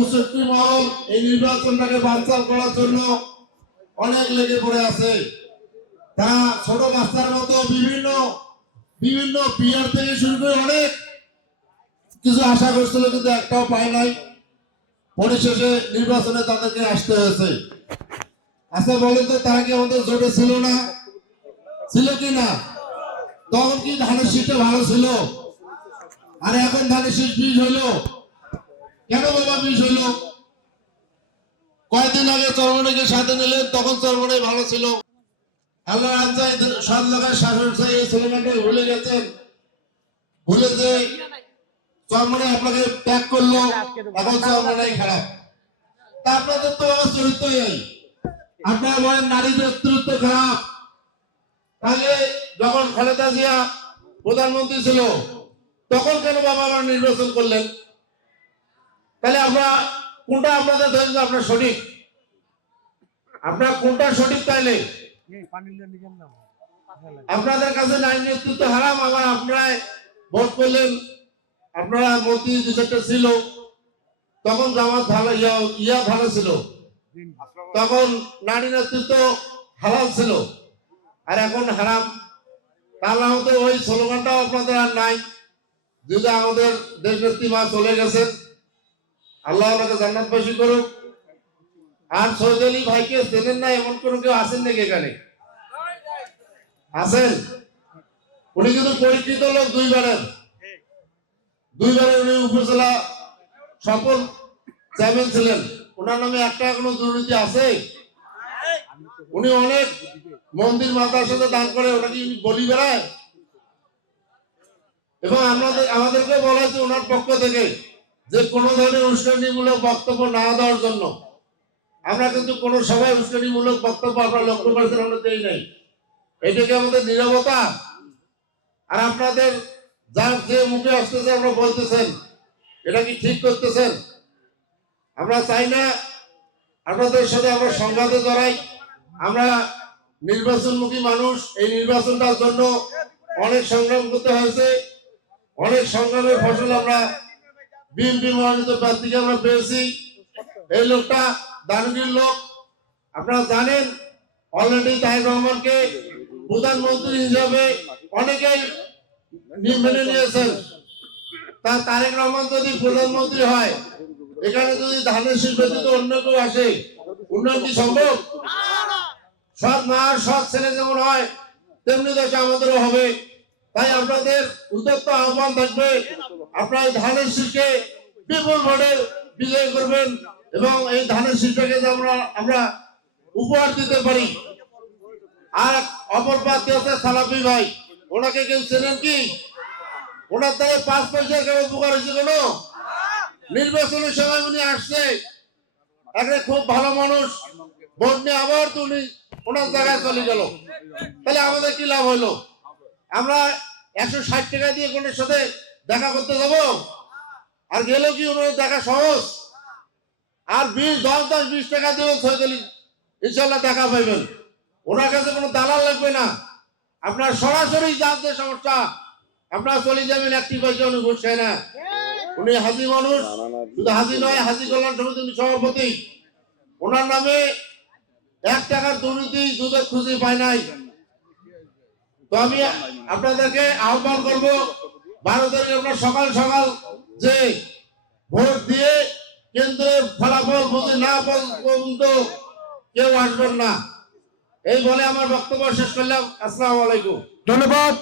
কুচক্রী মহল এই নির্বাচনটাকে বানচাল করার জন্য অনেক লেগে পড়ে আছে। তা ছোট বাচ্চার মতো বিভিন্ন বিভিন্ন পিয়ার থেকে শুরু করে অনেক কিছু আশা করছিল, কিন্তু একটাও পায় নাই। পরিশেষে নির্বাচনে তাদেরকে আসতে হয়েছে। আচ্ছা বলেন তো, তারা কি আমাদের জোটে ছিল না? ছিল কি না? তখন কি ধানের শীষটা ভালো ছিল? আর এখন ধানের শীষ বীজ হইলো কেন বাবা? বীজ হইলো কয়েকদিন আগে চরমনাইকে সাথে নিলেন, তখন চরমনাই ভালো ছিল। আল্লাহ আজ্জাই সাত লাখের শাসন চাই এই ছেলেমেয়েটা ভুলে গেছেন। ভুলে যে চরমনাই আপনাকে ত্যাগ করলো, এখন চরমনাই খারাপ। তা আপনাদের তো বাবা চরিত্রই নাই। আপনারা বলেন নারী নেতৃত্ব খারাপ, তাহলে যখন খালেদা জিয়া প্রধানমন্ত্রী ছিল তখন কেন বাবা আমার নির্বাচন করলেন? তাহলে আমরা কোনটা আপনাদের ধরেন আপনার সঠিক? আপনার কোনটা সঠিক? তাইলে আপনাদের কাছে নারী নেতৃত্ব হারাম, আবার আপনারা ভোট করলেন। আপনারা মন্ত্রী দু চারটা ছিল, তখন জামাত ভালো ইয়া ভালো ছিল, তখন নারী নেতৃত্ব হালাল ছিল, আর এখন হারাম। তাহলে আমাদের ওই স্লোগানটাও আপনাদের আর নাই। যদি আমাদের দেশ নেত্রী মা চলে গেছেন, আল্লাহ ওনাকে জান্নাতবাসী করুক। আর সৈয়দ আলী ভাইকে চেনেন না এমন কোন কেউ আছেন নাকি এখানে? আছেন? উনি কিন্তু পরিচিত লোক, দুইবারের উনি উপজেলা সফল চেয়ারম্যান ছিলেন। ওনার নামে একটা কোনো দুর্নীতি আছে? উনি অনেক মন্দির মাদ্রাসাতে দান করে, ওটা কি বলি বেড়ায়? এবং আমাদেরকে বলা হয়েছে ওনার পক্ষ থেকে যে কোনো ধরনের উস্কানিমূলক বক্তব্য না দেওয়ার জন্য। আমরা কিন্তু কোনো সভায় উস্কানিমূলক বক্তব্য আপনারা লক্ষ্য করেছেন আমরা দেই নাই। এটাকে আমাদের নীরবতা। আর আপনাদের যার যে মুখে আসতেছে আমরা বলতেছেন, এটা কি ঠিক করতেছেন? আমরা চাই না আপনাদের সাথে আমরা সংঘাতে জড়াই। আমরা নির্বাচনমুখী মানুষ, এই নির্বাচনটার জন্য অনেক সংগ্রাম করতে হয়েছে। অনেক সংগ্রামের ফসল আমরা বিএনপি মনোনীত প্রার্থীকে আমরা পেয়েছি। এই লোকটা দানবীর লোক। আপনারা জানেন অলরেডি তারেক রহমানকে প্রধানমন্ত্রী হিসাবে অনেকেই মেনে নিয়েছেন। তা তারেক রহমান যদি প্রধানমন্ত্রী হয়, এখানে যদি ধানের শীষ ব্যতীত অন্য কেউ আসে, উন্নয়ন কি সম্ভব? সৎ মা সৎ ছেলে যেমন হয় তেমনি দেশে আমাদেরও হবে। তাই আপনাদের উদ্যত আহ্বান থাকবে, আপনারা এই ধানের শীষকে বিপুল ভোটে বিজয় করবেন এবং এই ধানের শীষটাকে আমরা উপহার দিতে পারি। আর অপর প্রার্থী হচ্ছে সালাফি ভাই, ওনাকে কেউ চেনেন কি? ওনার দ্বারা 5 পয়সা কেউ উপকার হয়েছে কোনো? নির্বাচনের সময় উনি আসছে, একটা খুব ভালো মানুষ, ভোট নিয়ে আবার তো উনি ওনার জায়গায় চলে গেল। তাহলে আমাদের কি লাভ হলো? আমরা 160 টাকা দিয়ে কোনের সাথে দেখা করতে যাব? আর গেলেও কি ওনার দেখা সহজ? আর 10-20 টাকা দিয়েও সৈয়দ আলী ইনশাল্লাহ দেখা পাইবেন। ওনার কাছে কোনো দালাল লাগবে না। আপনার সরাসরি জানতে সমস্যা, আপনারা চলে যাবেন, একটি পয়সা উনি ঘুষ খায় না। উনি হাজি মানুষ, শুধু হাজি নয়, হাজি কল্যাণ সমিতির সভাপতি। ওনার নামে 1 টাকার দুর্নীতি দুধের খুঁজে পায় নাই। তো আমি আপনাদেরকে আহ্বান করব, 12 তারিখে আপনার সকাল সকাল যে ভোট দিয়ে কেন্দ্রের ফলাফল বুঝে না পর্যন্ত কেউ আসবেন না। এই বলে আমার বক্তব্য শেষ করলাম। আসসালামু আলাইকুম। ধন্যবাদ।